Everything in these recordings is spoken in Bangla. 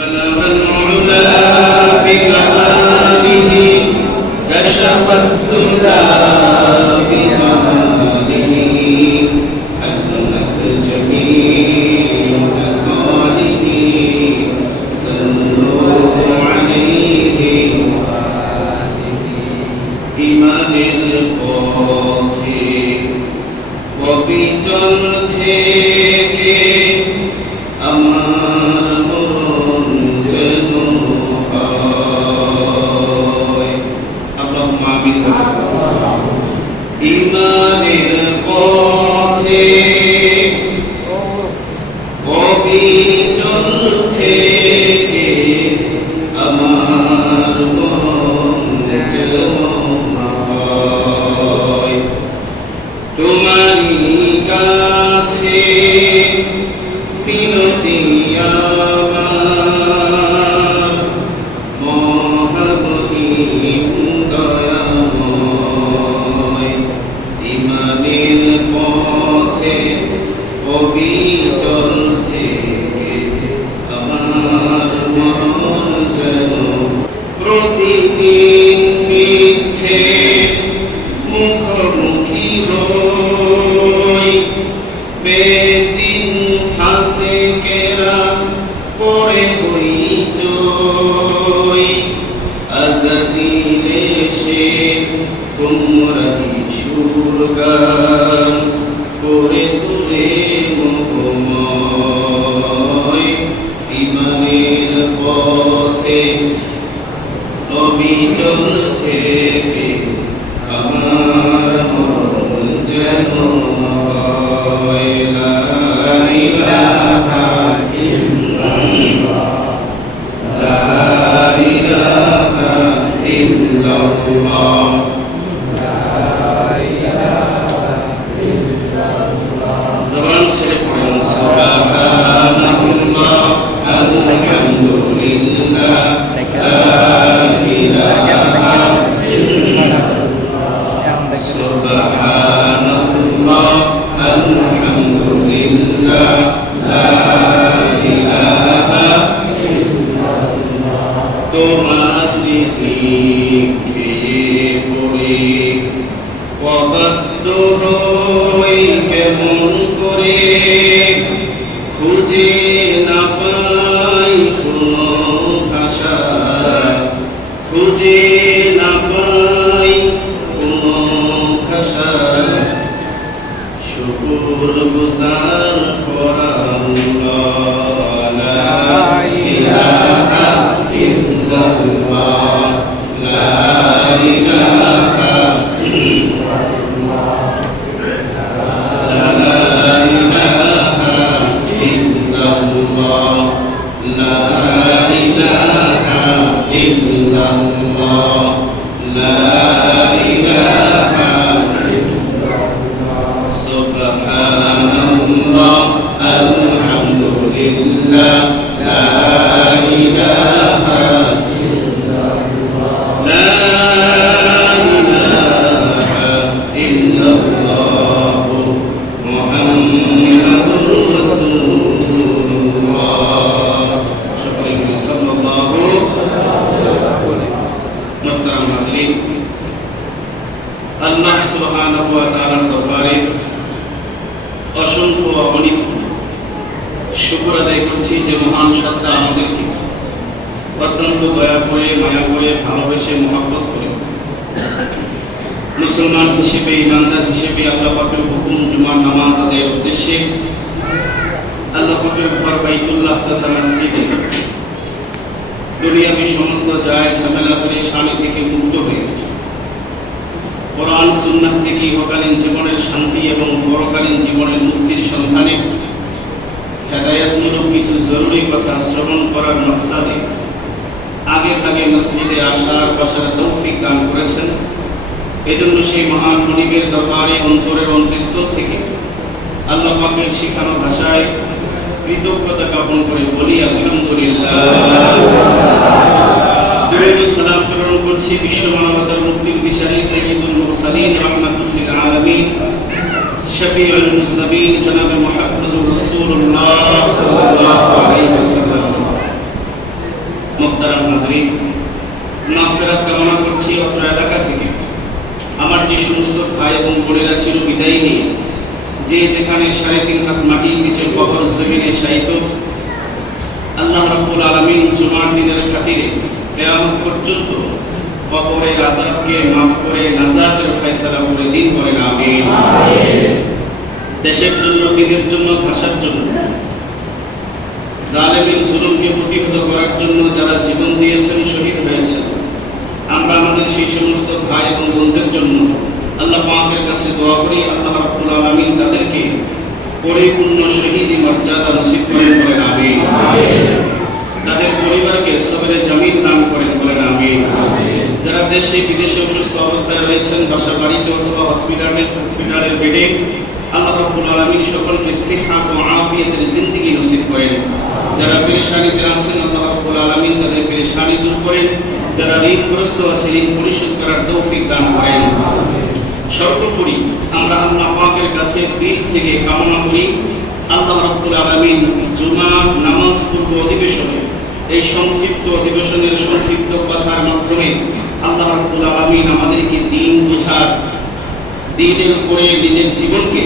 بلغ العلا بكماله كشف الدجى بجماله حسنت جميع خصاله صلوا عليه ইমানের পথে অবিচল থেকে আমার মরণ যেন হয়। আল্লাহুম্মা আমিন। ইমানের পথে অবিচল থেকে আমার মরণ যেন হয়। তোমারই কাছে মিনতি আমার মহামহিম দয়াময়। ইমানের পথে অবিচল থেকে আমার মরণ যেন প্রতিদিন মিথ্যে মুখোমুখি হই। বেদিন ফাসিকেরা করে হইচই। আজাজিল এসে গুমরাহি সুরগান করে তুলে মোহময়। ইমানের পথে অবিচল থেকে আমার মরণ যেন হয়। লা ইলাহা ইল্লাল্লাহ, লা ইলাহা ইল্লাল্লাহ, লা ইলাহা ইল্লাল্লাহ। জবান ছেড়ে পড়ুন সুবহানাল্লাহ, আলহামদুলিল্লাহ, লা ইলাহা সুবহানাল্লাহ, আলহামদুলিল্লাহ, লা ইলাহা ইল্লাল্লাহ। তোমার রিজিক খেয়ে পড়ে অবাধ্য হই কেমন করে। খুঁজে না পাই কোনো ভাষা, খুঁজে না পাই কোনো ভাষা। শুকর গুজার করা লা ইলাহা ইল্লাল্লাহ, লা ইলাহা ইল্লাল্লাহ, লা ইলাহা ইল্লাল্লাহ, লা ইলাহা ইল্লাল্লাহ, লা ইলাহা ইল্লাল্লাহ। সুবহানাল্লাহ, আলহামদুলিল্লাহ, লা ইলাহা ইল্লাল্লাহ, লা ইলাহা ইল্লাল্লাহ, মুহাম্মাদুর রাসূলুল্লাহ। সকলে বলি সাল্লাল্লাহু আলাইহি ওয়াসাল্লাম। মুহতারাম হাজরিন, আল্লাহ সুবহানাহু ওয়া তাআলার দরবারে অসংখ্য অগণিত শুকর আদায় করছি যে মহান সত্তা আমাদেরকে অত্যন্ত দয়া করে, মায়া করে, ভালোবেসে, মহব্বত করে মুসলমান হিসেবে, ইমানদার হিসেবে আল্লাহ পাকের হুকুম জুমার নামাজ আদায়ের উদ্দেশ্যে আল্লাহ পাকের ঘর বাইতুল্লাহ তথা মসজিদে দুনিয়াবী সমস্ত জায়েজ ঝামেলা পেরেশানি থেকে মুক্ত হয়ে কোরআন সুন্নাহ থেকে ইহকালীন জীবনের শান্তি এবং পরকালীন জীবনের মুক্তির সন্ধানে হেদায়েতমূলক কিছু জরুরি কথা শ্রবণ করার মাকসাদে আগে আগে মসজিদে আসার বসার তৌফিক দান করেছেন। এজন্য সেই মহান মনিবের দরবারে অন্তরের অন্তঃস্থল থেকে আল্লাহ পাকের শিখানো ভাষায় কৃতজ্ঞতা জ্ঞাপন করে বলি আলহামদুলিল্লাহ। সালাম প্রেরণ করছি বিশ্ব মানবতার মুক্তির দিশারি সাইয়্যিদুল মুরসালিন রাহমাতুল লিল আলামিন শফিউল মুজনবিন জনাবে মুহাম্মদুর রাসূলুল্লাহ সাল্লাল্লাহু আলাইহি ওয়াসাল্লাম। আল্লাহ রাব্বুল আলামিন জুমার দিনের খাতিরে কিয়ামত পর্যন্ত কবরের আযাবকে মাফ করে নাজাতের ফয়সালা করে দিন করেন আমিন। দেশের জন্য, দিনের জন্য, ভাষার জন্য, জালেমের জুলুমকে প্রতিহত করার জন্য যারা জীবন দিয়েছেন, শহীদ হয়েছেন, আমরা আমাদের সেই সমস্ত ভাই এবং বোনদের জন্য আল্লাহ পাকের কাছে দোয়া করি, আল্লাহ রাব্বুল আলামিন তাদেরকে পরিপূর্ণ শহীদি মর্যাদা নসিব করেন বলেন আমিন। তাদের পরিবারকে সবরে জামিল দান করেন বলেন আমিন। যারা দেশে বিদেশে অসুস্থ অবস্থায় রয়েছেন, বাসা বাড়িতে অথবা হসপিটালের বেডে, আল্লাহ রাব্বুল আলামিন সকলকে সিহহাত ও আফিয়াতের জিন্দেগি নসিব করেন। যারা পেরেশানিতে আছেন, আল্লাহ রাব্বুল আলামিন তাদের পেরেশানি দূর করেন। যারা ঋণগ্রস্ত আছে, ঋণ পরিশোধ করার তৌফিক দান করেন। সর্বোপরি আমরা আল্লাহ পাকের কাছে দিল থেকে কামনা করি, আল্লাহ রাব্বুল আলামিন জুমার নামাজ পূর্ব অধিবেশনে, এই সংক্ষিপ্ত অধিবেশনের সংক্ষিপ্ত কথার মাধ্যমে আল্লাহ রাব্বুল আলামিন আমাদেরকে দ্বীন বোঝার, দ্বীনের উপরে নিজের জীবনকে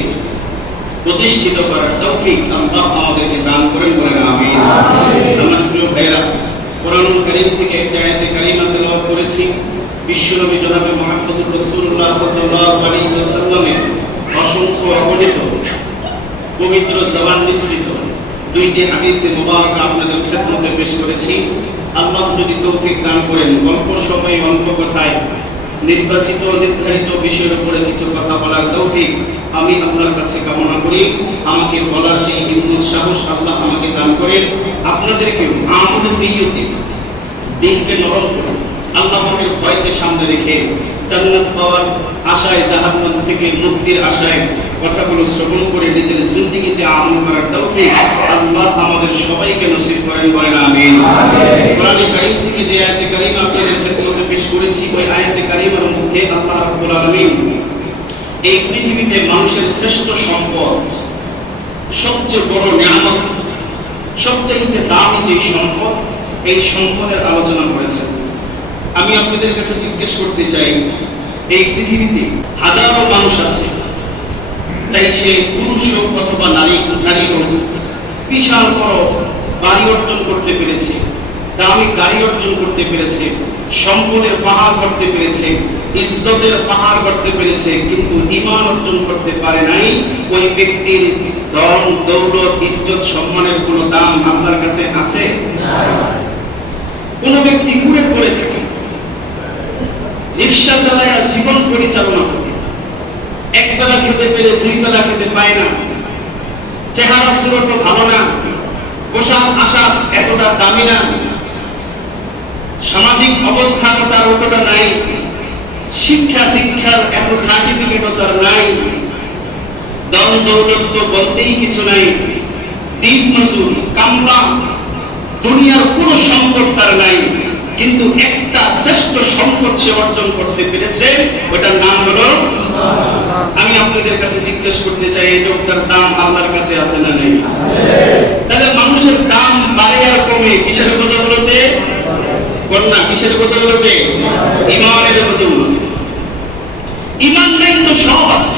প্রতিষ্ঠিত করার তৌফিক আল্লাহ আমাদেরকে দান করেন বলেন আমিন। আমার প্রিয় ভাইরা, কোরআনুল কারীম থেকে একটা আয়াতে কারিমা তেলাওয়াত করেছি। বিশ্বনবী জনাবে মুহাম্মদুর রাসূলুল্লাহ সাল্লাল্লাহু আলাইহি ওয়াসাল্লামের অসংখ্য অগণিত পবিত্র জবান মিশ্রিত দুইটি হাদিসে মুবারক আপনাদের খেদমতে পেশ করেছি। আল্লাহ যদি তৌফিক দান করেন, অল্প সময়ে অল্প কথায় নির্বাচিত নির্ধারিত বিষয়ের উপরে কিছু কথা বলার তৌফিক আমি আপনার কাছে কামনা করি। আমাকে বলার সেই হিম্মত, সাহস আল্লাহ আমাকে দান করেন। আপনাদেরকেও আমাদের নিয়তে দিনকে নরম করে আল্লাহর ভয়কে সামনে রেখে জান্নাত পাওয়ার আশায়, জাহান্নাম থেকে মুক্তির আশায় কথাগুলো শ্রবণ করে নিজের জিন্দেগিতে আমল করার তৌফিক আল্লাহ আমাদের সবাইকে নসিব করেন বলেন আমিন। কোরআনে কারীম থেকে যে আয়াতে কারিমা আপনাদের খেদমতে পেশ করেছি, ওই আয়াতে কারিমার মধ্যে আল্লাহ রাব্বুল আলামিন এই পৃথিবীতে মানুষের শ্রেষ্ঠ সম্পদ, সবচেয়ে বড় নিয়ামত, সবচেয়ে দামি যে সম্পদ, এই সম্পদের আলোচনা করেছেন। আমি আপনাদের কাছে জিজ্ঞেস করতে চাই, এই পৃথিবীতে হাজারো মানুষ আছে, চাই সে পুরুষ হোক অথবা নারী হোক, বিশাল বড় বাড়ি অর্জন করতে পেরেছে, দামি গাড়ি অর্জন করতে পেরেছে, সম্পদের পাহাড় করতে পেরেছে, ইজ্জতের পাহাড় করতে পেরেছে, কিন্তু ঈমান অর্জন করতে পারে নাই। ওই ব্যক্তির ধন, দৌলত, ইজ্জত, সম্মানের কোনো দাম আল্লাহর কাছে আছে? কোন ব্যক্তি ঘুরে পড়ে থাকে, রিকশা চালায় জীবন পরিচালনা করে, এক বেলা খেতে পেরে দুই বেলা খেতে পায় না, চেহারা সুরত ভালো না, পোশাক আশাক এতটা দামি না, সামাজিক অবস্থান তার অতটা নাই, শিক্ষা দীক্ষার এত সার্টিফিকেটও তার নাই, দম দৌলত তো বলতেই কিছু নাই, দিন মজুর, কামলা, দুনিয়ার কোন সম্পদ তার নাই, কিন্তু একটা শ্রেষ্ঠ সম্পদ সে অর্জন করতে পেরেছে, ওটার নাম হলো ঈমান। আমি আপনাদের কাছে জিজ্ঞেস করতে চাই, এই লোকটার দাম আল্লাহর কাছে আছে না নেই? তাহলে মানুষের দাম বাড়ে আর কমে কিসের বদৌলতে? কন্যা কিসের বদৌলতে? ঈমানের বদৌলতে। ঈমান নাই তো সব আছে,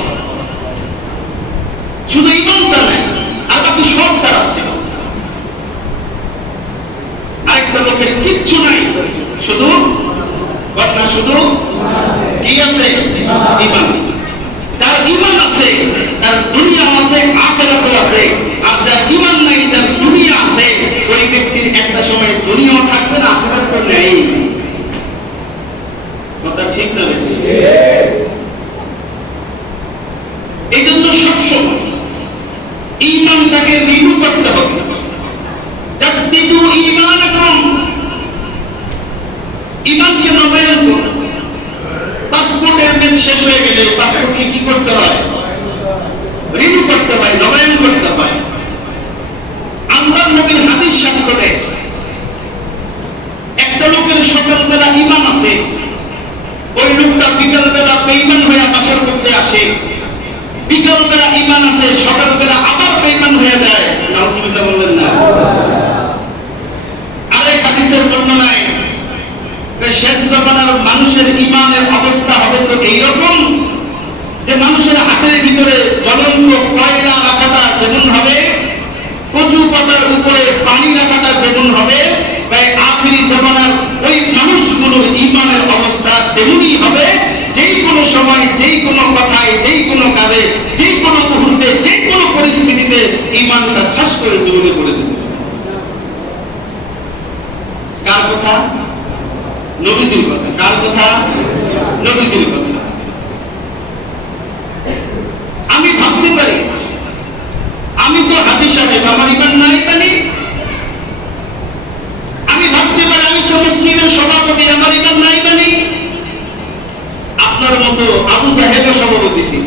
শুধু ঈমানটা নাই আর বাকি সব তার আছে। আরেকটা লোকের কিচ্ছু নাই, শুধু কন্যা, শুধু কি আছে? ঈমান আছে। যার ঈমান আছে তার দুনিয়া আছে, আখিরাতও আছে। আর যার ঈমান নাই, যার দুনিয়া আছে, ওই ব্যক্তির একটা সময় দুনিয়াও থাকবে না, আখিরাতও নেই। কথা ঠিক না? ঠিক। এই জন্য সবসময় ঈমানটাকে রিভিউ করতে হবে। জাদ্দিদু ঈমানাকুম, ঈমানকে নবায়ন করুন। পাসপোর্টের মেয়াদ শেষ হয়ে গেলে পাসপোর্টকে কি করতে হয়? রিনিউ করতে হয়, নবায়ন করতে হয়। আল্লাহর নবীর হাদিস সাক্ষ্য দেয়, একটা লোকের সকালবেলা ঈমান আছে, ওই লোকটা বিকালবেলা বেঈমান হয়ে বাসর করতে আসে, বিকালবেলা ঈমান আছে, সকালবেলা আবার বেঈমান হয়ে যায়। নাউজুবিল্লাহ বলবেন না? আরেক হাদিসের বর্ণনায় শেষ জামানার মানুষের ঈমানের অবস্থা হবে তো এইরকম যে মানুষের হাতের ভিতরে জ্বলন্ত কয়লা রাখাটা যেমন হবে, কচু পাতার উপরে পানি রাখাটা যেমন কথা? নবীজির কথা। কার কথা? নবীজির কথা। আমি ভাবতে পারি আমি তো হাজী সাহেব, আমার ইমান নাই বানি। আমি ভাবতে পারি আমি তো মসজিদের সভাপতি, আমার ইমান নাই বানি। আপনার মতো আবু জাহেলও সভাপতি ছিল।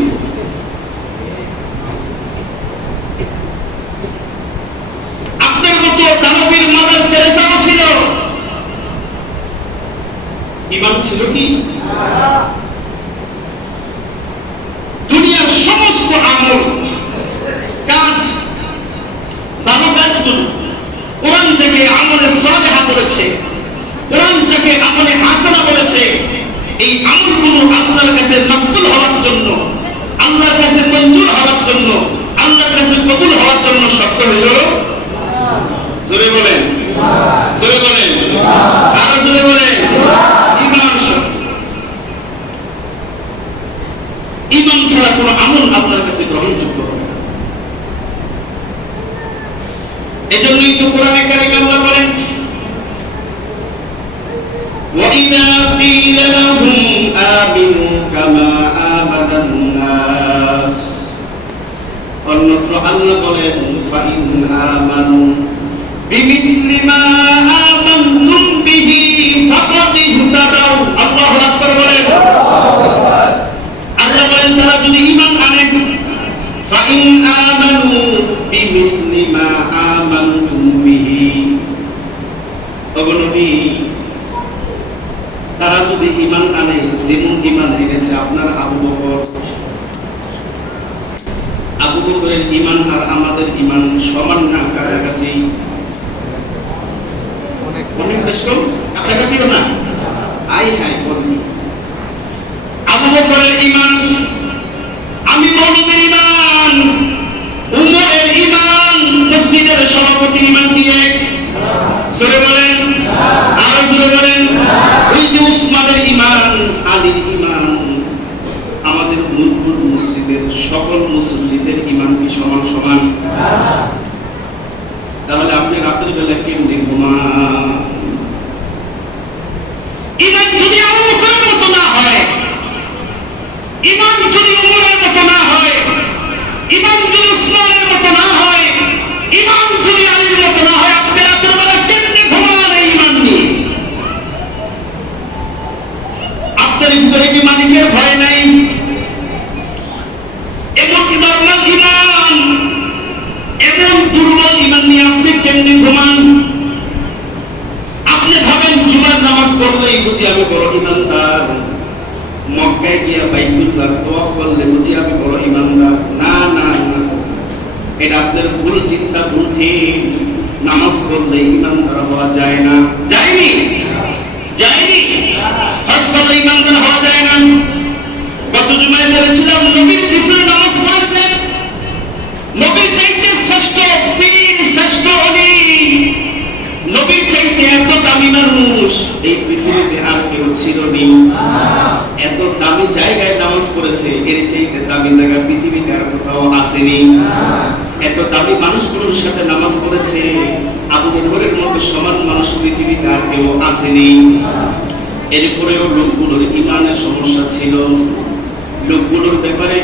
আপনার মতো দানবীর মাদার তেরেসাও ছিল। ইমান ছিল কি? দুনিয়ার সমস্ত আমল কাজ, ভালো কাজগুলো কোরআন থেকে আমলে সালেহা বলেছে, কোরআন থেকে আমলে হাসানা বলেছে। এই আমলগুলো আল্লাহর কাছে মকবুল হওয়ার জন্য, আল্লাহর কাছে মঞ্জুর হওয়ার জন্য, আল্লাহর কাছে কবুল হওয়ার জন্য শর্ত হইল, জোরে বলেন, জোরে বলেন, আরো জোরে বলেন, ঈমান শর্ত। ঈমান ছাড়া কোনো আমল আল্লাহর কাছে গ্রহণযোগ্য হবে না। এজন্যই তো কোরআনে কারিমে আল্লাহ বলেন, وَإِذَا قِيلَ لَهُمْ آمِنُوا كَمَا آمَنَ النَّاسُ, অন্যত্র আল্লাহ বলেন فَإِنْ آمَنُوا بِمِثْلِ مَا آمَنْتُمْ بِهِ فَقَدِ اهْتَدَوْا। আল্লাহু আকবার বলেন। আল্লাহ বলেন তারা যদি ঈমান আনে, فَإِنْ آمَنُوا بِمِثْلِ مَا آمَنْتُمْ بِهِ, ওগো নবী তারা যদি ঈমান আনে যেমন ঈমান এনেছে আপনার আবু বকরের ঈমান আর আমাদের ঈমান সমান না কাছাকাছি? অনেক বেশ কম, কাছাকাছিও না। আই হাই বলি আবু বকরের ঈমান, আমি মৌলবীর ঈমান, উমরের ঈমান, মসজিদের সভাপতির ঈমান কি এক? জোরে বলেন, আরো জোরে বলেন। ওই যে উসমানের ঈমান, আলীর ঈমান, আমাদের নূরপুর মসজিদের সকল মুসল্লিদের ঈমান কি সমান সমান? তাহলে আপনি রাতের বেলা কেমনে ঘুমান? ঈমান যদি আবু বকরের মতো না হয়, ঈমান যদি উমরের মতো না হয়, ঈমান যদি উসমানের মতো না হয়, ঈমান যদি আলীর মতো না হয়, আপনি রাতের বেলা কেমনে ঘুমান এই ঈমান নিয়ে? আপনার ভিতরে কি মালিকের ভয় নাই? এমন নরমাল ঈমান, এমন দুর্বল ঈমান নিয়ে আপনি কেমনে ঘুমান? আপনি ভাবেন জুমার নামাজ পড়লেই বুঝি আমি বড় ঈমানদার, মক্কায় গিয়া বাইতুল্লাহ তওয়াফ করলে বুঝি আমি বড় ঈমানদার। না না না, এটা আপনার ভুল চিন্তা, ভুল ঠিক। নামাজ পড়লে ঈমানদার হওয়া যায় না। যায়নি, যায়নি। হজ করলে ঈমানদার হওয়া যায় না। গত জুমায় বলেছিলাম নবীর পিছনে নামাজ পড়েছে, নবীর চাইতে শ্রেষ্ঠ পীর, শ্রেষ্ঠ ওলি, নবীর চাইতে এত দামি মানুষ এই পৃথিবীতে আর কেউ ছিল না। এত দামি জায়গায় নামাজ পড়েছে, এর চাইতে দামি জায়গা পৃথিবীতে আর কোথাও আসেনি। এত দামি মানুষগুলোর সাথে নামাজ পড়েছে, আবু বকরের মতো সমান মানুষ পৃথিবীতে আর কেউ আসেনি। এরপরেও লোকগুলোর ঈমানের সমস্যা ছিল। লোকগুলোর ব্যাপারে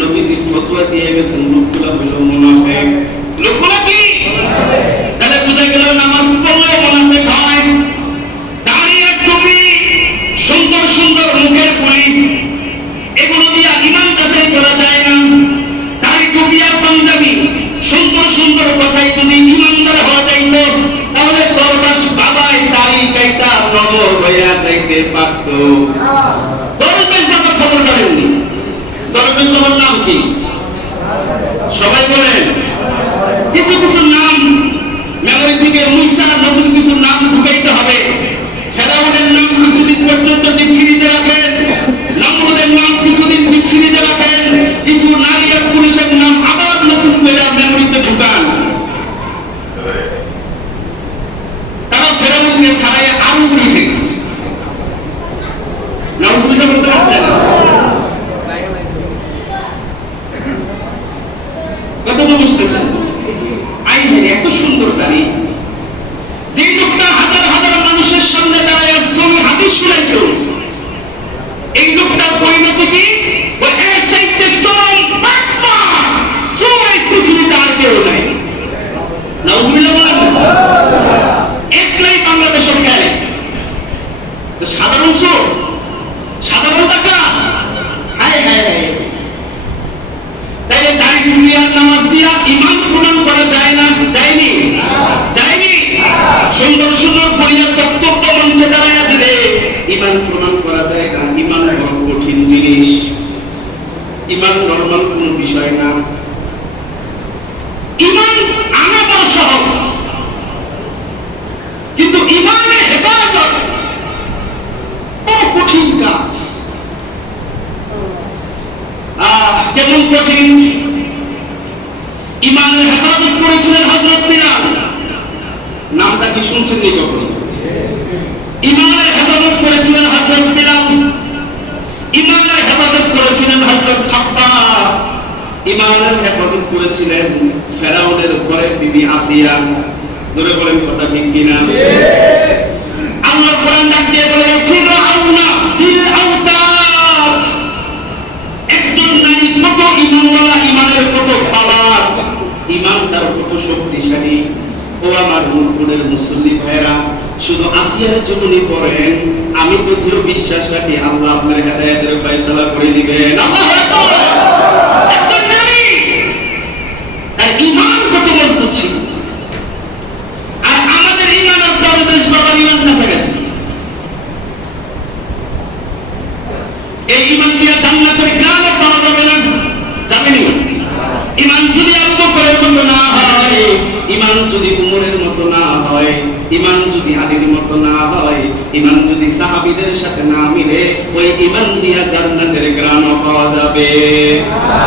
নবীজি ফতোয়া দিয়ে গেছেন, লোকগুলো হইল মুনাফিক। লোকগুলো কি? তাহলে বুঝা গেল নামাজ পড়লে মুনাফিক হয়। দাঁড়িয়ে টুপি, সুন্দর সুন্দর মুখের পুলি, এগুলো দিয়ে ঈমান যাচাই করা যায় না। দাড়ি টুপি আর পাঞ্জাবি, সুন্দর সুন্দর কথাই যদি ঈমানদার হওয়া যাইত, তাহলে দরবাস বাবাই দাড়ি কাইটা নমর হইয়া যাইতে পারত। দরবেশ বাবার খবর জানেননি? দরবেশ বাবার নাম কি? সবাই বলেন। কিছু কিছু নাম মেমোরি থেকে মুইসা নতুন কিছু নাম ঢুকাইতে হবে। ফেরাউনের নাম কিছুদিন পর্যন্ত ডিক্সিরিতে রাখেন, নমরুদের নাম কিছুদিন ডিক্সিরিতে রাখেন, কিছু নারী আর পুরুষের নাম আবার নতুন করে মেমোরিতে ঢুকান। তারা ফেরাউনকে ছাড়াই আরো উপরে উঠে গেছে। নাউজুবিল্লাহ বলতে পারছে না। কত তো বুঝতেছেন? আই এত সুন্দর দাড়ি, সুন্দর সুন্দর বলিয়া বক্তব্য মঞ্চে দাঁড়াইয়া দিলে ইমান প্রমাণ করা যায় না। ইমান বড় কঠিন জিনিস, ইমান নরমাল কোন বিষয় না। ইমান আনা বড় সহজ, কিন্তু ইমানের হেফাজত বড় কঠিন কাজ। কেমন কঠিন? ইমানের হেফাজত করেছিলেন হযরত বিলাল, নামটা কি শুনছেন নি কখনো? ইমানের হেফাজত করেছিলেন হযরত বিলাল, ইমানের হেফাজত করেছিলেন হযরত খাব্বাব, ইমানের হেফাজত করেছিলেন ফেরাউনের ঘরের বিবি আসিয়া। জোরে বলেন কথা ঠিক কিনা? আল্লাহ কোরআন ডাক দিয়ে বলে ফিরআউনা ফিল আওতাদ, একজন নারী কত ইমানওয়ালা, ইমানের কত পাওয়ার, ইমান তার কত শক্তিশালী। ও আমার মুরগুনের মুসল্লি ভাইরা, শুধু আসিয়ার জন্যই পড়েন, আমি তো দৃঢ় বিশ্বাস রাখি আল্লাহ আপনার হেদায়েতের ফয়সালা করে দিবেন। আল্লাহু আকবার। একজন নারী, তার ইমান কত মজবুত ছিল। আর আমাদের ইমান আর দরবেশ বাবার ইমান কাছাকাছি। এই ইমান দিয়ে জান্নাতের গ্রামও পাওয়া যাবে না, যাবে না। ইমান যদি আবু বকরের মতো না হয়, ইমান যদি উমরের মতো না হয়, ইমান যদি আলীর মতো না হয়, ইমান যদি সাহাবীদের সাথে না মিলে, ওই ইমান দিয়া জান্নাতের গ্রামও পাওয়া যাবে না।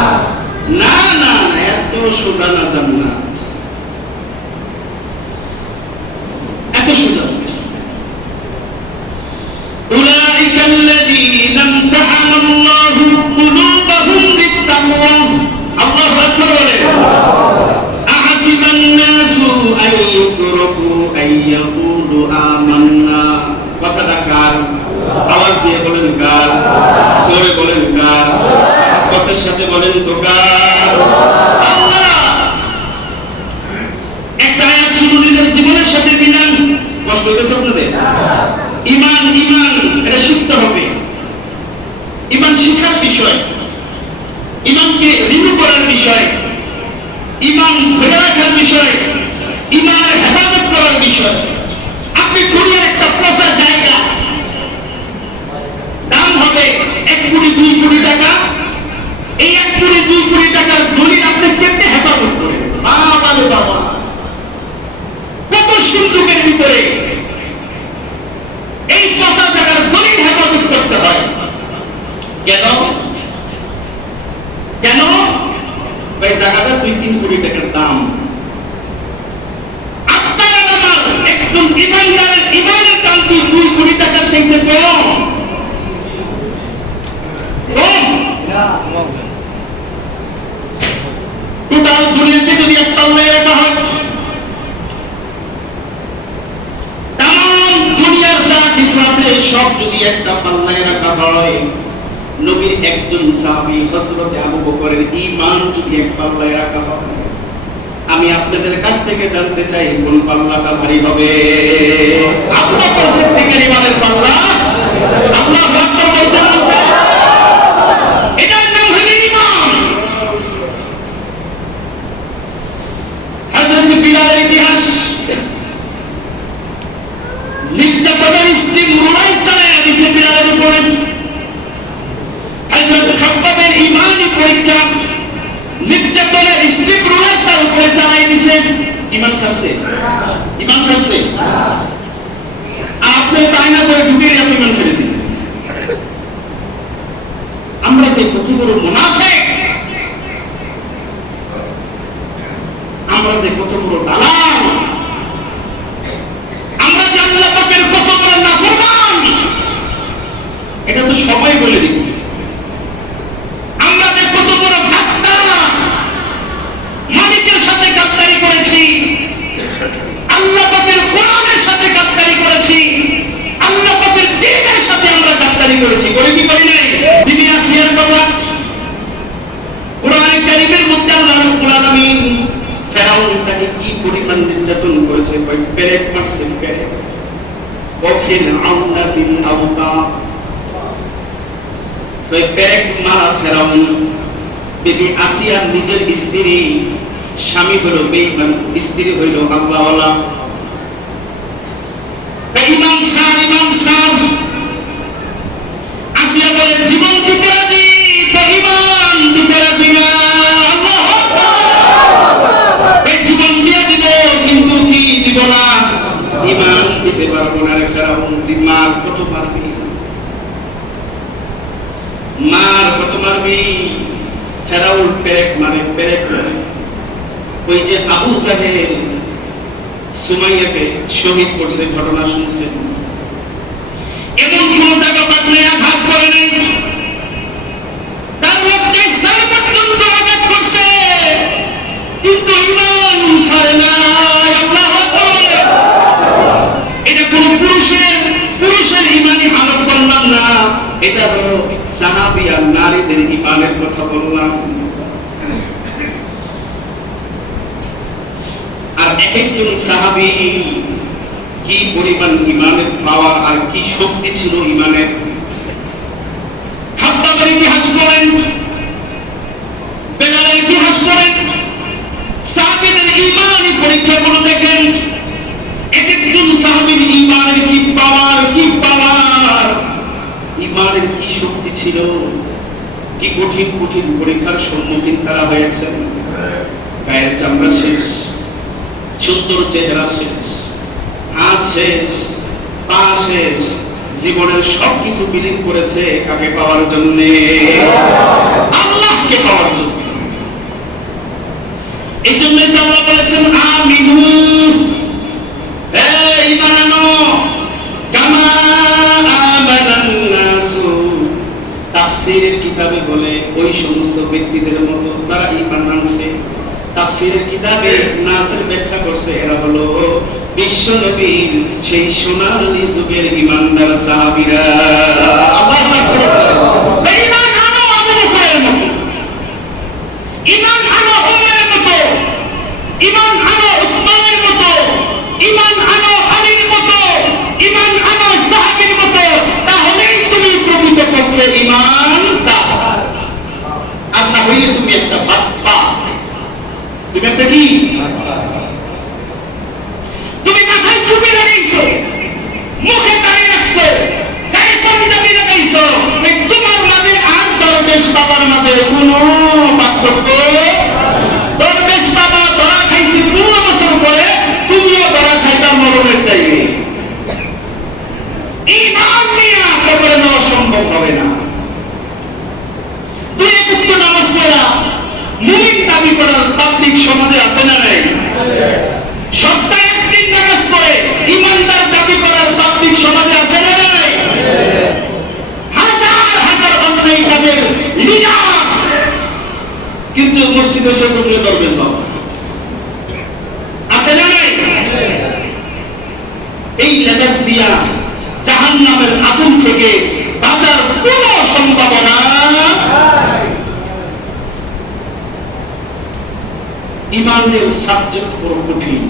না না, এত সোজা না জান্নাত, এত সোজা। উলাইকা আল্লাযীনা ইমতাহানা আল্লাহু কুলুবাহুম লিত-তাকওয়া। আল্লাহু আকবার বলে। আহাসিবান নাসু আন ইউতরাকু আন ইয়াকুলু আমান্না। কথাটা কার? আওয়াজ দিয়ে বলেন কার? জোরে বলেন কার? কথার সাথে বলেন তো কার? আল্লাহ। একটা আয়াত শুধু নিজের জীবনের সাথে দিলেন, কষ্ট হয়েছে আপনাদের? ইমান, ইমান এটা শিখতে হবে। ইমান শিখার বিষয়, ইমানকে রিনিউ করার বিষয়, ইমান ধরে রাখার বিষয়, ইমানের হেফাজত করার বিষয়। আপনি দুনিয়ার একটা পচা জায়গা, দাম হবে 1 কোটি 2 কোটি টাকা, এই 1 কোটি 2 কোটি টাকার দলিল আপনি কেমনে হেফাজত করেন? বাবা রে বাবা, কত সিন্ধুকের ভিতরে এই পচা জায়গার দলিল হেফাজত করতে হয়। কেন? কেন? ভাই জায়গাটা 2-3 কোটি টাকার দাম। আপনার আমার একদম ইমানদারের ইমানের দাম কি 2 কোটি টাকার চাইতে কম? কম না। টোটাল দুনিয়াতে যদি একটা আল্লাহ রাখা হয়, তাম দুনিয়ার যা কিছু আছে সব যদি একটা পাল্লায় রাখা হয়, নবীর একজন সাহাবী হযরত আবু বকরের ঈমান যদি এক পাল্লায় রাখা হয়, আমি আপনাদের কাছ থেকে জানতে চাই কোন পাল্লাটা ভারী হবে? আবু বকর সিদ্দিকের ঈমানের পাল্লা। আল্লাহু আকবার বলতে বলছে, এটার নাম হলো ঈমান। হযরত বিলালের ইতিহাস, নির্যাতনের স্টিম রোলাই চালায়া দিয়েছে বিলালের উপরে। হযরত খাব্বাবের ঈমানি পরীক্ষা, নির্যাতনের স্টিম রোলাই তার উপরে চালায়া দিয়েছে। ঈমান ছাড়ছে? ঈমান ছাড়ছে? আপনি তাইনা করে ঢুকে আপনি ঈমান ছেড়ে দিলেন। আমরা যে কত বড় মুনাফিক, আমরা যে কত বড় দালাল, আমরা যে আল্লাহ পাকের কত বড় নাফরমান, এটা তো সবাই বলে দিতেছে। আমরা যে কত বড় গাদ্দার, মালিকের সাথে গাদ্দারি করেছি, আল্লাহ পাকের কোরআনের সাথে গাদ্দারি করেছি, আল্লাহ পাকের দ্বীনের সাথে আমরা গাদ্দারি করেছি। করে কি করি নাই? বিবি আসিয়ার কথা কোরআন কারীমের মধ্যে আল্লাহ রাব্বুল আলামিন ফেরাউন তাকে কি পরিমাণ নির্যাতন করেছে, পেরেক মারছে, পেরেক। ওয়াফিল আউনাতিল আওতা, ওই পেরেক মারা ফেরাউন বিবি আসিয়ার নিজের স্ত্রী, স্বামী হলো বেঈমান, স্ত্রী হইল আল্লাহওয়ালা। দিতে পারবো না রে ফেরাউন, তুই মার কত মারবি, মার কত মারবি। ফেরাউন পেরেক মারে, পেরেক মারে। ওই যে আবু জাহেল সুমাইয়াকে শহীদ করছে, ঘটনা শুনছেন। এমন কোন জায়গা পাটলে আঘাত করে নেই, তার লজ্জায় স্থান পর্যন্ত আঘাত করছে, কিন্তু ঈমান ছাড়ে না। আল্লাহু আকবার। এটা কোন পুরুষের ঈমানি হালত বললাম না, এটা হলো সাহাবী আর নারীদের ঈমানের কথা বললাম। আর এক একজন সাহাবী কি পরিমাণ ঈমানের পাওয়ার আর কি শক্তি ছিল ঈমানের। খাব্বাবের ইতিহাস পড়েন, বেলালের ইতিহাস পড়েন, সাহাবীদের ঈমানি পরীক্ষাগুলো দেখেন। এক একজন সাহাবীর ঈমানের কি পাওয়ার, কি পাওয়ার, ঈমানের কি শক্তি ছিল, কি কঠিন কঠিন পরীক্ষার সম্মুখীন তারা হয়েছেন। গায়ের চামড়া শেষ, সুন্দর চেহারা শেষ, হাত শেষ, পা শেষ, জীবনের সবকিছু বিলীন করেছে কাকে পাওয়ার জন্য? আল্লাহকে পাওয়ার জন্য। এই জন্যই তো আল্লাহ বলেছেন আমিনু, এই ঈমান আনো কামা আমানান নাসু। তাফসীরের কিতাবে বলে ওই সমস্ত ব্যক্তিদের মতো যারা ঈমান আনছে। তাফসীরের কিতাবে নাসের ব্যাখ্যা করছে এরা হলো বিশ্ব নবীর সেই সোনালী যুগের ঈমানদার সাহাবীরা। আল্লাহু আকবার। ঈমান আনো আবু বকরের মতো, ঈমান আনো ওমরের মতো, ঈমান আনো উসমানের মতো, ঈমান আনো আলীর মতো, ঈমান আনো সাহাবীর মতো, তাহলেই তুমি প্রকৃতপক্ষে ঈমানদার। আর না হইলে তুমি একটা বাটপা, তুমি একটা কি, তুমি মাথায় টুপি লাগাইছো, মুখে দাড়ি রাখছো, গায়ে পাঞ্জাবি লাগাইছো, তোমার মাঝে আর দরবেশ বাবার মাঝে কোনো পার্থক্য। দরবেশ বাবা ধরা খাইছে 15 বছর পরে, তুমিও ধরা খাইতা মরণের টাইমে। ঈমান নিয়ে কবরে যাওয়া সম্ভব হবে না। দুই ওয়াক্ত নামাজ পড়া মুমিন দাবি করার পাবলিক সমাজে আছে না নাই? সপ্তাহে একদিন নামাজ পড়ে ঈমানদার দাবি করার পাবলিক সমাজে আছে না নাই? হাজার হাজার অন্যায় কাজের লিডার, কিন্তু মসজিদে সে ঢুকলে করবেন না, আছে না নাই? এই লেবাস দিয়া জাহান্নামের আগুন থেকে বাঁচার কোনো সম্ভাবনা। ঈমানের সাবজেক্ট বড় কঠিন।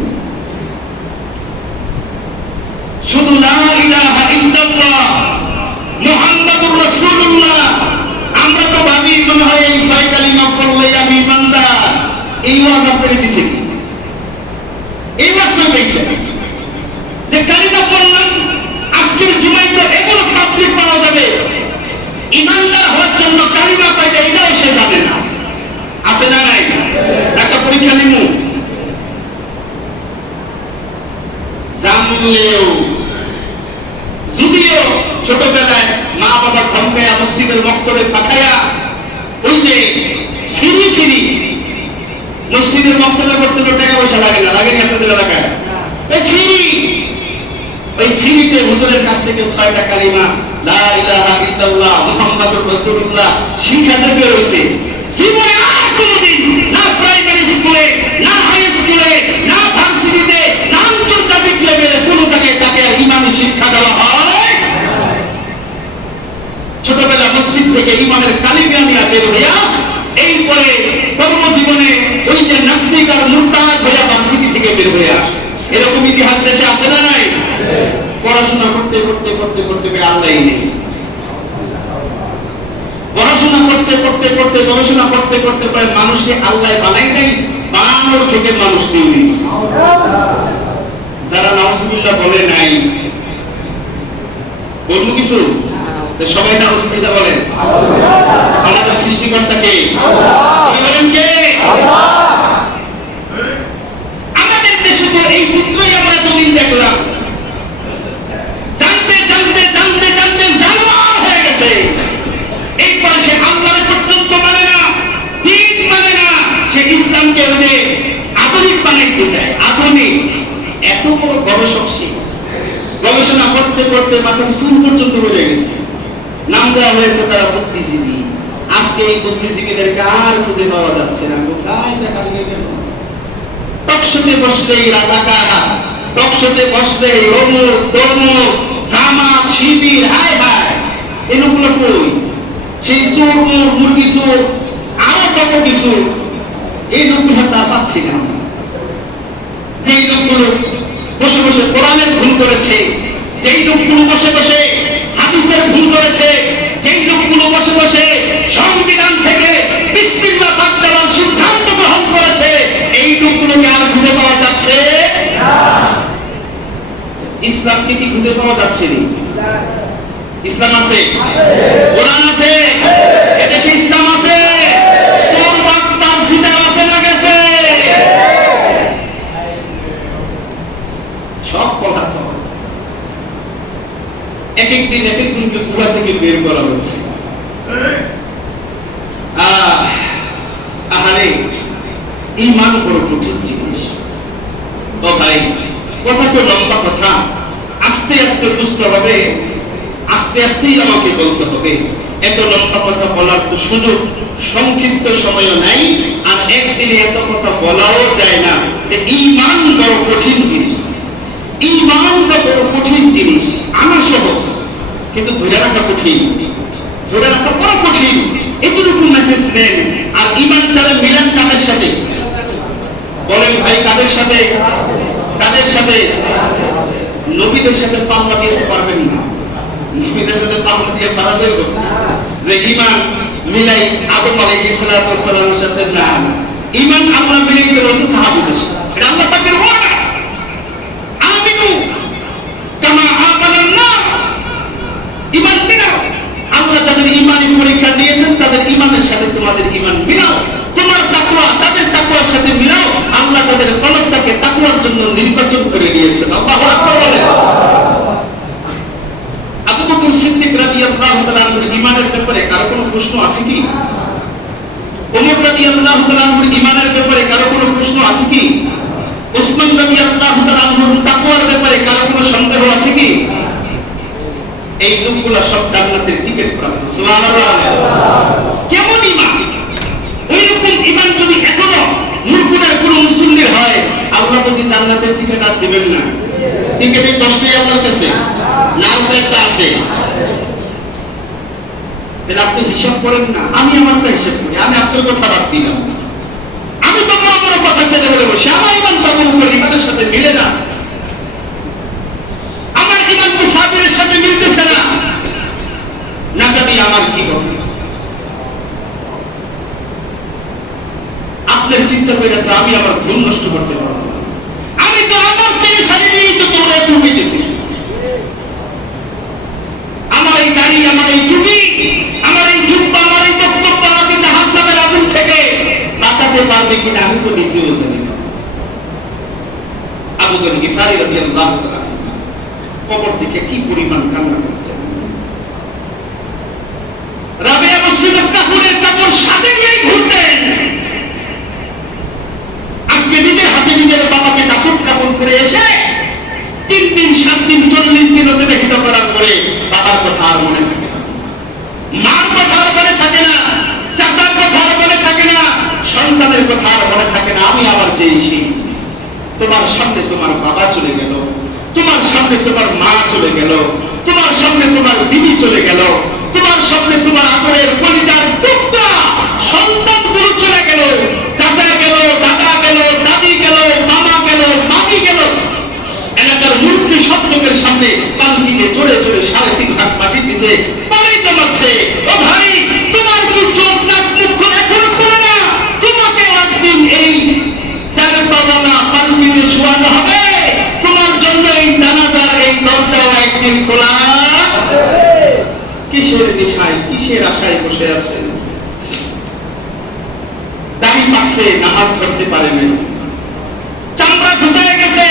শুধু লা ইলাহা ইল্লাল্লাহ মুহাম্মাদুর রাসূলুল্লাহ, আমরা তো ভাবি মনে হয় এই 6 কালিমা পড়লে আমি ঈমানদার। এই ওয়াজ আপনাকে দিছে কি? এই ওয়াজ না পাইছে যে কালিমা পড়লাম আজকের জুমায় তো এগুলো পাবলিক পাওয়া যাবে, ঈমানদার হওয়ার জন্য কালিমা পাইবে এটাও সে জানে না। আছে না নাই? একটা পরীক্ষা নিব, জানলেও যদিও ছোটবেলায় মা বাবা ধমকায়া মসজিদের মক্তবে পাঠায়া ওই যে ফিরি ফিরি মসজিদের মক্তবে করতে তো টাকা পয়সা লাগে না, লাগে না আপনাদের এলাকায়? ওই ফিরিতে হুজুরের কাছ থেকে 6টা কালিমা লা ইলাহা ইল্লাল্লাহ মুহাম্মাদুর রাসূলুল্লাহ শিক্ষা বের হইছে। জীবনে আর কোনোদিন না প্রাইমারি স্কুলে, না হাই স্কুলে, না ভার্সিটিতে, না আন্তর্জাতিক লেভেলে কোনো জায়গায় তাকে ঈমানি শিক্ষা দেওয়া হয়। ছোটবেলা মসজিদ থেকে ঈমানের কালিমা নিয়ে বের হইয়া এই পরে কর্মজীবনে ওই যে নাস্তিক আর মুরতাদ হইয়া ভার্সিটি থেকে বের হয়ে আসে। এরকম ইতিহাস দেশে আসে না নাই? পড়াশোনা করতে করতে করতে করতে আল্লাহই নেই, পড়াশোনা করতে করতে করতে গবেষণা করতে করতে পরে মানুষকে আল্লাহ বানাই নাই, বানানোর থেকে মানুষ তৈরি। যারা নাউজুবিল্লাহ বলে নাই, বলবো কিছু? সবাই নাউজুবিল্লাহ বলেন। আমাদের সৃষ্টিকর্তা কে? বলেন কে? আমাদের দেশে তো এই চিত্রই আমরা দুদিন দেখলাম। সব শেষ। গবেষণা করতে করতে মাথার চুল পর্যন্ত হয়ে গেছে। নাম দেওয়া হয়েছে তারা বুদ্ধিজীবী। আজকে এই বুদ্ধিজীবীদেরকে আর খুঁজে পাওয়া যাচ্ছে না, কোথায় যে হারিয়ে গেল। টকশোতে বসলেই রাজাকার, টকশোতে বসলেই অমুক তমুক জামাত শিবির, হায় হায়, এই লোকগুলো কই? সেই চোর মুরগি চোর আরো কত কিছু, এই লোকগুলো তা পাচ্ছি না। যেই লোকগুলো বসে বসে কোরআনের ভুল করেছে, যেই লোকগুলো বসে বসে হাদিসের ভুল করেছে, যেই লোকগুলো বসে বসে সংবিধান থেকে বিসমিল্লাহ পাঠ দেওয়ার সিদ্ধান্ত গ্রহণ করেছে, এই লোকগুলোকে আর খুঁজে পাওয়া যাচ্ছে না। ইসলামকে কি খুঁজে পাওয়া যাচ্ছে না? ইসলাম আছে, কোরআন আছে, এদেশে ইসলাম আছে, কোন বাক্তার সিটার আছে না গেছে? সব পদার্থ এক একদিন এক একজনকে গুহা থেকে বের করা হচ্ছে। আহারে, ঈমান বড় কঠিন জিনিস। ও ভাই, কথা তো লম্বা কথা, আস্তে আস্তে বুঝতে হবে, আস্তে আস্তেই আমাকে বলতে হবে। এত লম্বা কথা বলার তো সুযোগ সংক্ষিপ্ত সময় নাই, আর একদিনে এত কথা বলাও যায় না। ঈমান বড় কঠিন জিনিস, ঈমানটা বড় কঠিন জিনিস। আনা সহজ, কিন্তু ধরে রাখা কঠিন, ধরে রাখা বড় কঠিন। এতটুকু মেসেজ দেন, আর ঈমানটারে মিলান কাদের সাথে? বলেন ভাই, কাদের সাথে? কাদের সাথে? নবীদের সাথে পাল্লা দিয়ে পারবেন না। নবীদের সাথে পাল্লা দিয়ে পারা যাবে যে ঈমান মিলাই আদম আলাইহিস সালামের সাথে? না, ঈমান আল্লাহ মিলাইতে বলেছে সাহাবীদের সাথে। এটা আল্লাহ পাকের ওয়াদা। আমিনু কামা আমানান নাস, ঈমান মিলাও। আল্লাহ যাদের ঈমানের পরীক্ষা দিয়েছেন তাদের ঈমানের সাথে তোমাদের ঈমান মিলাও। তোমার তাকওয়া তাদের তাকওয়ার সাথে মিলাও। আল্লাহ তাদের কলবটাকে তাকওয়ার জন্য নির্বাচন করে দিয়েছেন। আল্লাহু আকবার বলেন। আবু বকর সিদ্দিক রাদিয়াল্লাহু তাআলা আনহুর ঈমানের ব্যাপারে কারো কোনো প্রশ্ন আছে কি? ওমর রাদিয়াল্লাহু তাআলা আনহুর ঈমানের ব্যাপারে কারো কোনো প্রশ্ন আছে কি? উসমান রাদিয়াল্লাহু তাআলা আনহুর তাকওয়ার ব্যাপারে কারো কোনো সন্দেহ আছে কি? এই লোকগুলো সব জান্নাতের টিকিট প্রাপ্ত। সুবহানাল্লাহ। কেমন ঈমান? ওই রকম ঈমান যদি এখনো মুরকুনের কোন মুসল্লির হয়, আল্লাহ বুঝি জান্নাতের টিকিট আর দিবেন না? টিকিটের কষ্টই আল্লাহর কাছে নাম একটা আছে। তাহলে আপনি হিসাব করেন না, আমি আমারটা হিসাব করি। আমি আপনার কথা বাদ দিলাম, আমি তো বড় বড় কথা ছেড়ে বলে বসে আমার ঈমান তো কোনো ঈমানের সাথে মিলে না। আমার ঈমান তো সাহাবীদের সাথে মিলতেছে না, না জানি আমার কি হবে। আপনার চিন্তা করে তো আমি আমার ভুল নষ্ট করতে পারবো না। আমি তো আমার পেয়ে সারি নিয়েই তো তোমরা একটু হইতেছি। আমার এই দাড়ি, আমার এই টুপি, আমার এই জুব্বা, আমার এই বক্তব্য আমাকে জাহান্নামের আগুন থেকে বাঁচাতে পারবে কিনা আমি তো নিজেও জানি না। আবু যর গিফারি রাদিয়াল্লাহু তাআলা কবর দেখে কি পরিমাণ কান্না করতেন। রাবিয়া মসজিদের কাপড়ের কাপড় সাথে নিয়ে ঘুরতেন। আজকে নিজের হাতে নিজের বাবাকে কাপড় করে এসে 3 দিন 7 দিন 40 দিন অতিবাহিত করার পরে বাবার কথা আর মনে থাকে না, মার কথা আর মনে থাকে না, চাচার কথা আর মনে থাকে না, সন্তানের কথা আর মনে থাকে না। আমি আবার চেয়েছি, তোমার সামনে তোমার বাবা চলে গেল, তোমার সামনে তোমার মা চলে গেল, তোমার সামনে তোমার বিবি চলে গেল, তোমার সামনে তোমার আদরের কলিজার টুকরা সন্তানগুলো চলে গেল, চাচা গেল, দাদা গেল, দাদি গেল, মামা গেল, মামি গেল। এলাকার মুরব্বী সব লোকের সামনে পালকিতে চড়ে চড়ে 3.5 হাত মাটির নিচে পানি জমাচ্ছে। ও ভাই, তোমার কি চোখ নাক মুখ এখনো খোলে না? তোমাকে একদিন এই 4 পাওয়ালা পালকিতে শোয়ানো হবে। তোমার জন্য এই জানাজার এই দরজাও একদিন খোলা। কিসের নেশায়, কিসের আশায় বসে আছেন? দাড়ি পাকছে, নামাজ ধরতে পারে নাই, চামড়া ঘুষায় গেছে,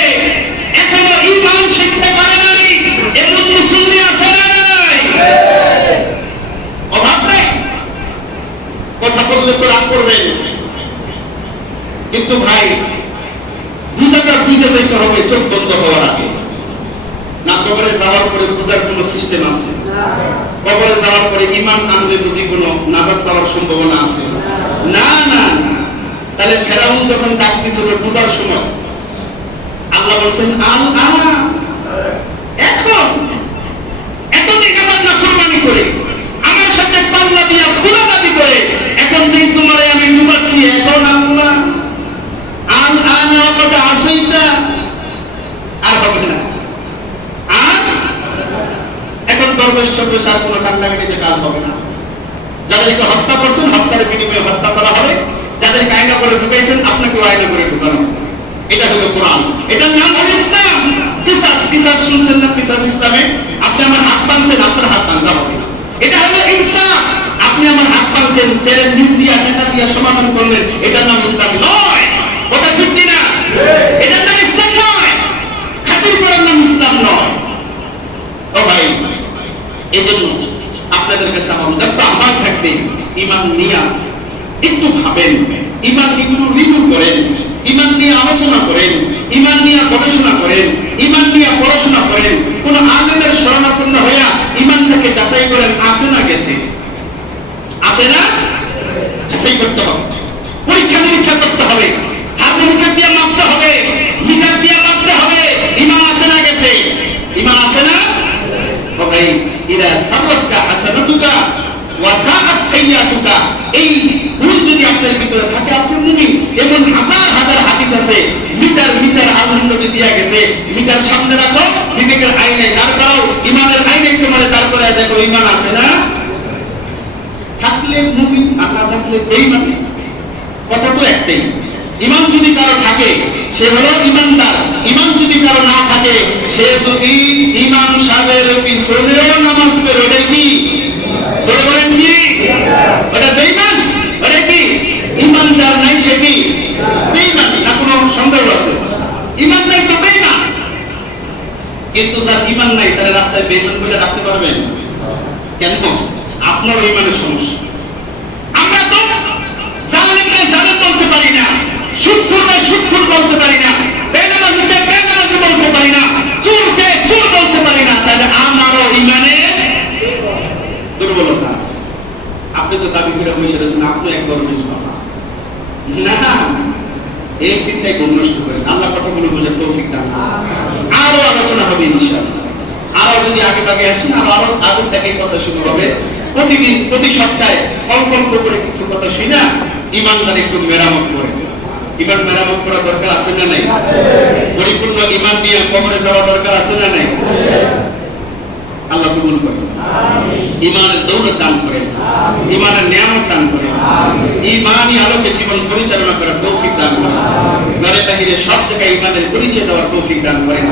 এখনো ঈমান শিখতে পারে নাই। এমন মুসল্লি আছে না নাই? অভাব নেই। কথা বললে তো রাগ করবেন, কিন্তু ভাই বুঝাটা বুঝে যেতে হবে চোখ বন্ধ হওয়ার আগে। কোনো সিস্টেম আছে? কবরে যাওয়ার পরে ঈমান আনলে বুঝি কোনো নাজাত পাওয়ার সম্ভাবনা আছে? না না না। তাহলে ফেরাউন যখন ডাক দিয়েছিল ডুবার সময়, আল্লাহ বলেছেন আল আনা, এখন এতদিন আমার নাফরমানি করে আমার সাথে পাল্লা দিয়া খোলা দাবি করে এখন যেই তোমারে আমি ডুবাচ্ছি, এখন আল্লাহ আল আনা কথা আসইতা আর হবে না। আর এখন দরবেশ সর্বেশ আর কোনো কান্নাকাটিতে কাজ হবে না। যাদেরকে হত্যা করছেন হত্যার বিনিময়ে হত্যা করা হবে, যাদেরকে আয়না করে ঢুকাইছেন আপনাকেও আয়না করে ঢুকানো হবে। এটা হলো কোরআন, এটার নাম হলো ইসলাম। কিসাস, কিসাস শুনছেন না? কিসাস ইসলামে আপনি আমার হাত বাঁধছেন, আপনার হাত বাঁধা হবে না। এটা হলো ইনসাফ। আপনি আমার হাত বাঁধছেন, চ্যালেঞ্জ নিজ দিয়া টাকা দিয়া সমাধান করলেন, এটার নাম ইসলাম নয়। ওটা ঠিক না? এটার নাম ইসলাম নয়, খাতির করার নাম ইসলাম নয়। ও ভাই, এজন্য আপনাদের কাছে আমার যত আমার থাকবে ঈমান নিয়ে একটু ভাবেন, ঈমান একটু রিভিউ করেন, ঈমান নিয়ে আলোচনা করেন, ঈমান নিয়ে গবেষণা করেন, ঈমান নিয়ে পড়াশোনা করেন। কোন আলেমের শরণাপন্ন হইয়া ঈমানটাকে যাচাই করেন, আছে না গেছে? আছে না? যাচাই করতে হবে, পরীক্ষা নিরীক্ষা করতে হবে, হারমোনিকার দিয়ে মাপতে হবে, মিটার দিয়ে মাপতে হবে। ঈমান আছে না গেছে? ঈমান আছে না? ও ভাই, ইরা সাবাতকা হাসানাতুকা ওয়া সাআত সাইয়্যাতুকা, এই ভুল যদি আপনার ভিতরে থাকে আপনি মুমিন। এমন হাজার হাজার হাদিস আছে, মিটার মিটার আল্লাহর নবী দিয়া গেছে, মিটার সামনে রাখো, বিবেকের আয়নায় দাঁড় করাও, ঈমানের আয়নায় তোমারে দাঁড় করায় দেখো ঈমান আছে না? থাকলে মুমিন, আর না থাকলে বেঈমান। কথা তো একটাই। ঈমান যদি কারো থাকে সে হলো ঈমানদার, ঈমান যদি কারো না থাকে সে যদি ইমাম সাহেবের পিছনেও নামাজ পড়ে, ওটা কি? সরে বলেন কি? ওটা বেঈমান? ওটা কি? ঈমান যার নাই সে কি বেঈমান? না কোনো সন্দেহ আছে? ঈমান নাই তো বেঈমান। কিন্তু যার ঈমান নাই তাহলে রাস্তায় বেঈমান বলে রাখতে পারবেন কেন? আপনার ঈমানের সমস্যা। আমরা তো জালেমকে জালেম বলতে পারি না, সুদখোরকে সুদখোর বলতে পারি না, বেনামাজিকে বেনামাজি বলতে পারি না, চোরকে চোর বলতে পারি না। তাহলে আমারও ঈমানে দুর্বলতা আছে। আপনি তো দাবি করে বসে রয়েছেন আপনি এক দরবেশ বাবা। না, এই চিন্তায় গুণ নষ্ট করেন। আল্লাহ কথাগুলো বোঝার তৌফিক দান। আরো আলোচনা হবে ইনশাআল্লাহ। আরো যদি আগে ভাগে আসেন আরো আগের থেকে কথা শুরু হবে। প্রতিদিন প্রতি সপ্তাহে অল্প অল্প করে কিছু কথা শুনা ঈমানদার একটু মেরামত করে। ঈমান মেরামত করা দরকার আছে না নাই? পরিপূর্ণ ঈমান নিয়ে কবরে যাওয়া দরকার আছে না নাই? আল্লাহ কবুল করেন, ঈমানের দৌলত দান করেন, ঈমানের নিয়ামত দান করেন, ঈমানি আলোকে জীবন পরিচালনা করার তৌফিক দান করেন, ঘরে বাহিরে সব জায়গায় ঈমানের পরিচয় দেওয়ার তৌফিক দান করেন।